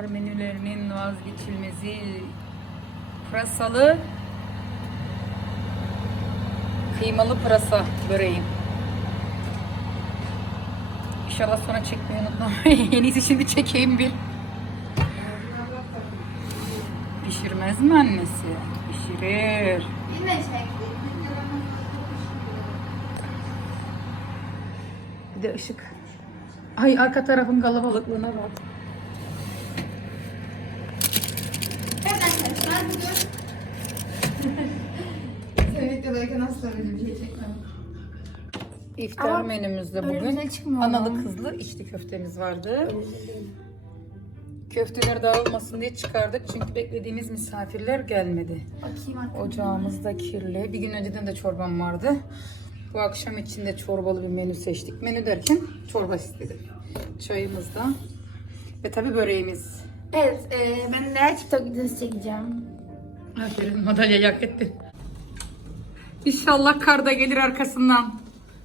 iftar menülerinin vazgeçilmezi pırasalı kıymalı pırasa böreği. İnşallah sonra çekmeyi unutmam. en iyisi şimdi çekeyim bir. Pişirmez mi annesi? Pişirir. Yine. Bir de ışık. Ay arka tarafın kalabalıklığına bak. Evet arkadaşlar bugün Sen videodayken asla böyle bir şey çekmem. İftar Ama menümüzde öyle bugün güzel çıkmıyor analı ama. kızlı içli köftemiz vardı. Köfteler dağılmasın diye çıkardık çünkü beklediğimiz misafirler gelmedi. Bakayım. Ocağımız da kirli. Bir gün önceden de çorbam vardı. Bu akşam için de çorbalı bir menü seçtik. Menü derken çorba istedim. Çayımız da. Ve tabii böreğimiz. Evet, e, ben de TikTok videosu çekeceğim. Aferin madalya hak ettin. İnşallah kar da gelir arkasından.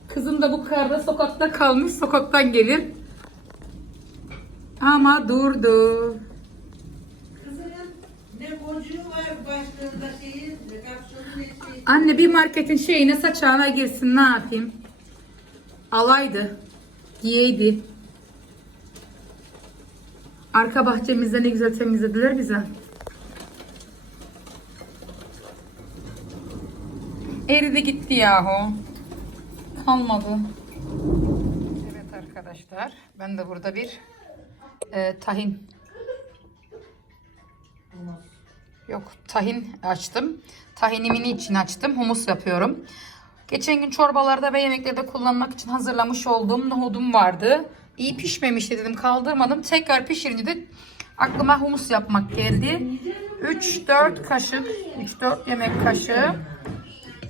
Kızım da bu karda sokakta kalmış. Sokaktan gelir. Ama durdu. Kızının ne borcu var başlığında şeyi, ne kapsülü ne şey. Anne bir marketin şeyine saçağına girsin ne yapayım? Alaydı. Giyeydi. Arka bahçemizde ne güzel temizlediler bize. Eridi gitti yahu. Kalmadı. Evet arkadaşlar. Ben de burada bir e, tahin Yok tahin açtım. Tahinimin için açtım. Humus yapıyorum. Geçen gün çorbalarda ve yemeklerde kullanmak için hazırlamış olduğum nohudum vardı. İyi pişmemişti dedim kaldırmadım. Tekrar pişirince de aklıma humus yapmak geldi. 3-4 kaşık, 3-4 yemek kaşığı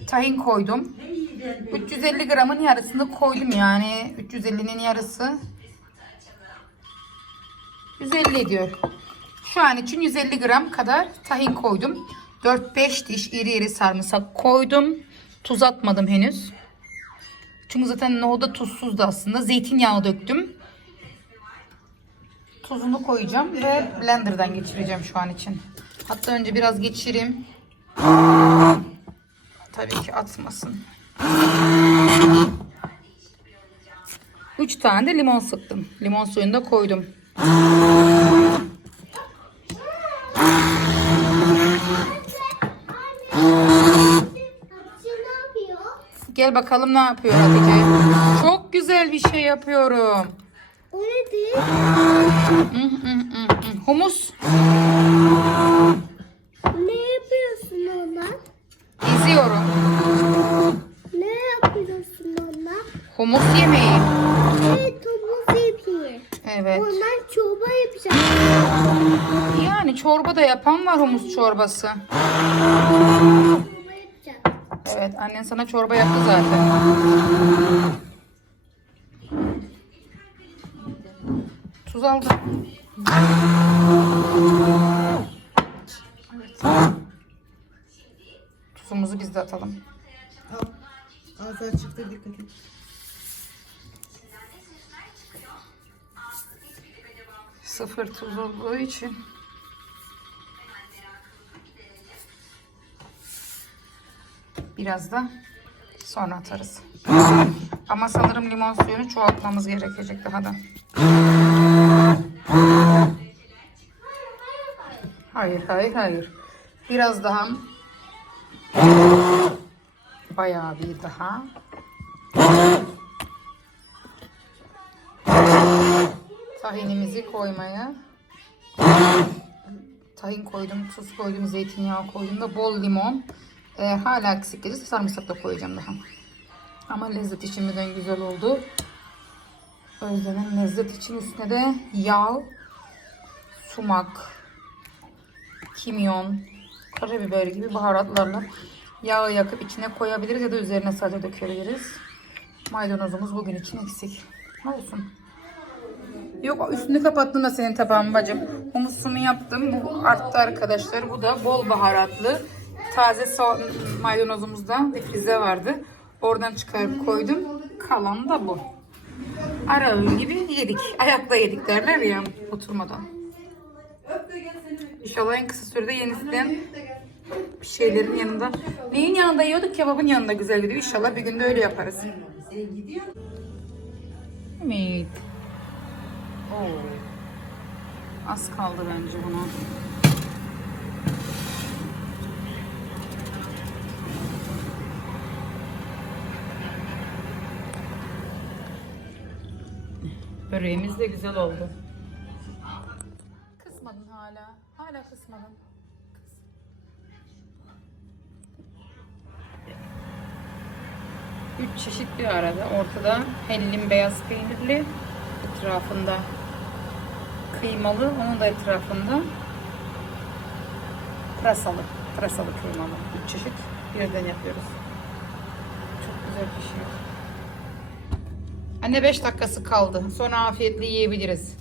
tahin koydum. 350 gramın yarısını koydum yani. 350'nin yarısı 150 ediyor. Şu an için 150 gram kadar tahin koydum. 4-5 diş iri iri sarımsak koydum. Tuz atmadım henüz. Çünkü zaten nohuda tuzsuzdu aslında. Zeytinyağı döktüm. Tuzunu koyacağım ve blenderdan geçireceğim şu an için. Hatta önce biraz geçireyim. Tabii ki atmasın. 3 tane de limon sıktım. Limon suyunu da koydum. ne yapıyor? Gel bakalım ne yapıyor Hatice. Çok güzel bir şey yapıyorum. O nedir? Hı, hı, hı. Humus. Ne yapıyorsun ona? İzliyorum. Ne yapıyorsun ona? Humus yemeği. Evet, topuz yapıyor. Evet. Ondan çorba yapacağım. Yani çorba da yapan var humus çorbası. Evet annen sana çorba yaptı zaten. Tuz aldım. Evet. Tuzumuzu biz de atalım. Ağzı açıktır dikkat et. Sıfır tuz olduğu için. Biraz da sonra atarız. Ama sanırım limon suyunu çoğaltmamız gerekecek daha da. Hayır, hayır, hayır. Biraz daha. Bayağı bir daha. Tahinimizi koymaya. Tahin koydum, tuz koydum, zeytinyağı koydum da bol limon. Ee, hala eksik gelirse sarımsak da koyacağım daha. Ama lezzet şimdiden güzel oldu. Özlem'in lezzet için üstüne de yağ, sumak, kimyon, karabiber gibi baharatlarla yağı yakıp içine koyabiliriz ya da üzerine sadece dökebiliriz. Maydanozumuz bugün için eksik. Olsun. Yok üstünü kapattım da senin tabağın bacım. Humusunu yaptım. Bu arttı arkadaşlar. Bu da bol baharatlı. Taze soğan maydanozumuzda difrize vardı. Oradan çıkarıp koydum. Kalan da bu. Ara gibi yedik. Ayakta yedik derler ya oturmadan. İnşallah en kısa sürede yenisinden bir şeylerin yanında. Neyin yanında yiyorduk? Kebabın yanında güzel gidiyor. İnşallah bir gün de öyle yaparız. Evet. Oo. Az kaldı bence buna. Böreğimiz de güzel oldu. Kısmadın hala. Hala kısmadın. Kıs. Üç çeşit bir arada. Ortada hellim beyaz peynirli. Etrafında kıymalı. Onun da etrafında pırasalı. Pırasalı kıymalı. Üç çeşit birden yapıyoruz. Çok güzel pişiyor. Anne 5 dakikası kaldı. Sonra afiyetle yiyebiliriz.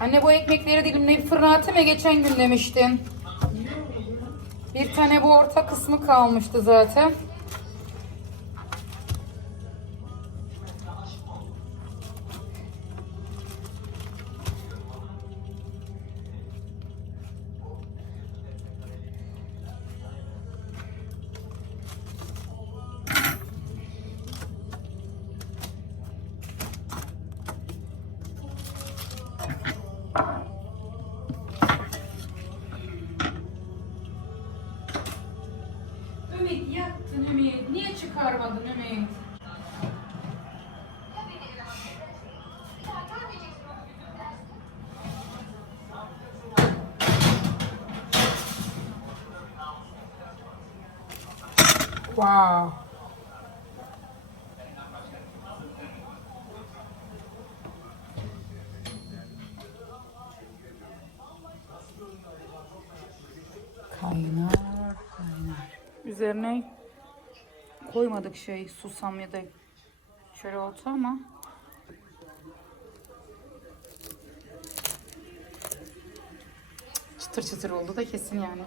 Anne bu ekmekleri dilimleyip fırına atma geçen gün demiştin. Bir tane bu orta kısmı kalmıştı zaten. Yaktın Ümit. Niye çıkarmadın Ümit? Wow. Kaynar, kaynar. Üzerine koymadık şey susam ya da oldu ama çıtır çıtır oldu da kesin yani.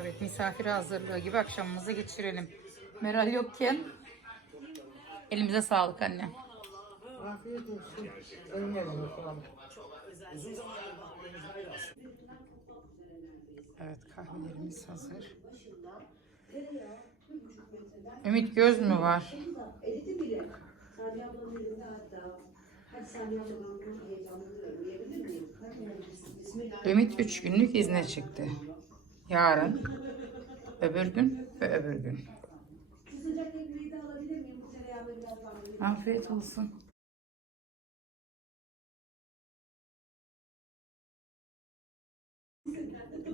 Evet misafir hazırlığı gibi akşamımızı geçirelim. Meral yokken elimize sağlık anne. Afiyet olsun. Evet kahvelerimiz hazır. Ümit göz mü var? Ümit 3 günlük izne çıktı. Yarın, öbür gün ve öbür gün. Afiyet olsun.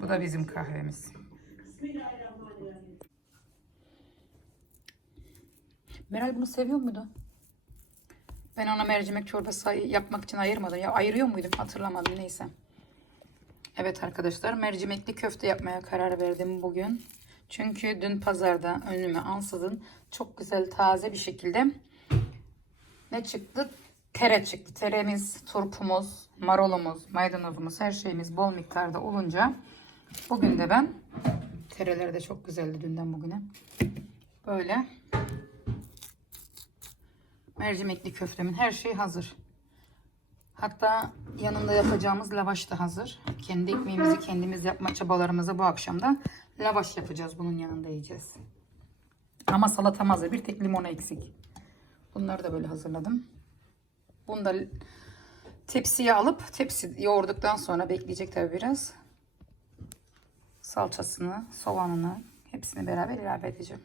Bu da bizim kahvemiz. Meral bunu seviyor muydu? Ben ona mercimek çorbası yapmak için ayırmadım. Ya ayırıyor muydum hatırlamadım neyse. Evet arkadaşlar mercimekli köfte yapmaya karar verdim bugün. Çünkü dün pazarda önüme ansızın çok güzel taze bir şekilde ne çıktı? Tere çıktı. Teremiz, turpumuz, marolumuz, maydanozumuz her şeyimiz bol miktarda olunca bugün de ben tereleri de çok güzeldi dünden bugüne. Böyle mercimekli köftemin her şey hazır. Hatta yanında yapacağımız lavaş da hazır. Kendi ekmeğimizi kendimiz yapma çabalarımızı bu akşam da lavaş yapacağız. Bunun yanında yiyeceğiz. Ama salatam hazır. Bir tek limon eksik. Bunları da böyle hazırladım. Bunu da tepsiye alıp tepsi yoğurduktan sonra bekleyecek tabii biraz. Salçasını, soğanını hepsini beraber ilave edeceğim.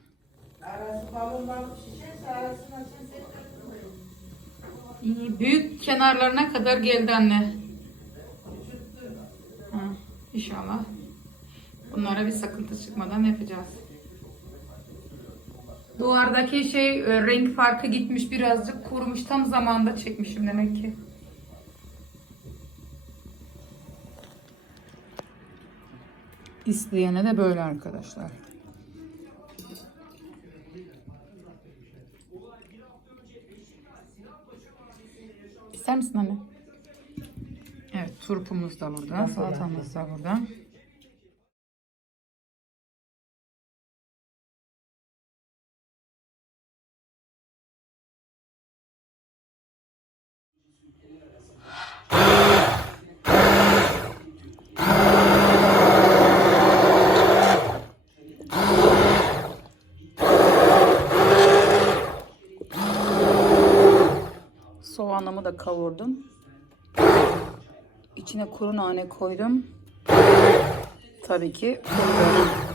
Büyük kenarlarına kadar geldi anne. Ha, inşallah. Bunlara bir sakıntı çıkmadan yapacağız. Duvardaki şey e, renk farkı gitmiş birazcık kurumuş tam zamanda çekmişim demek ki. İsteyene de böyle arkadaşlar. İster misin anne? Evet turpumuz da burada, salatamız da burada. Soğanımı da kavurdum. İçine kuru nane koydum. Tabii ki biber.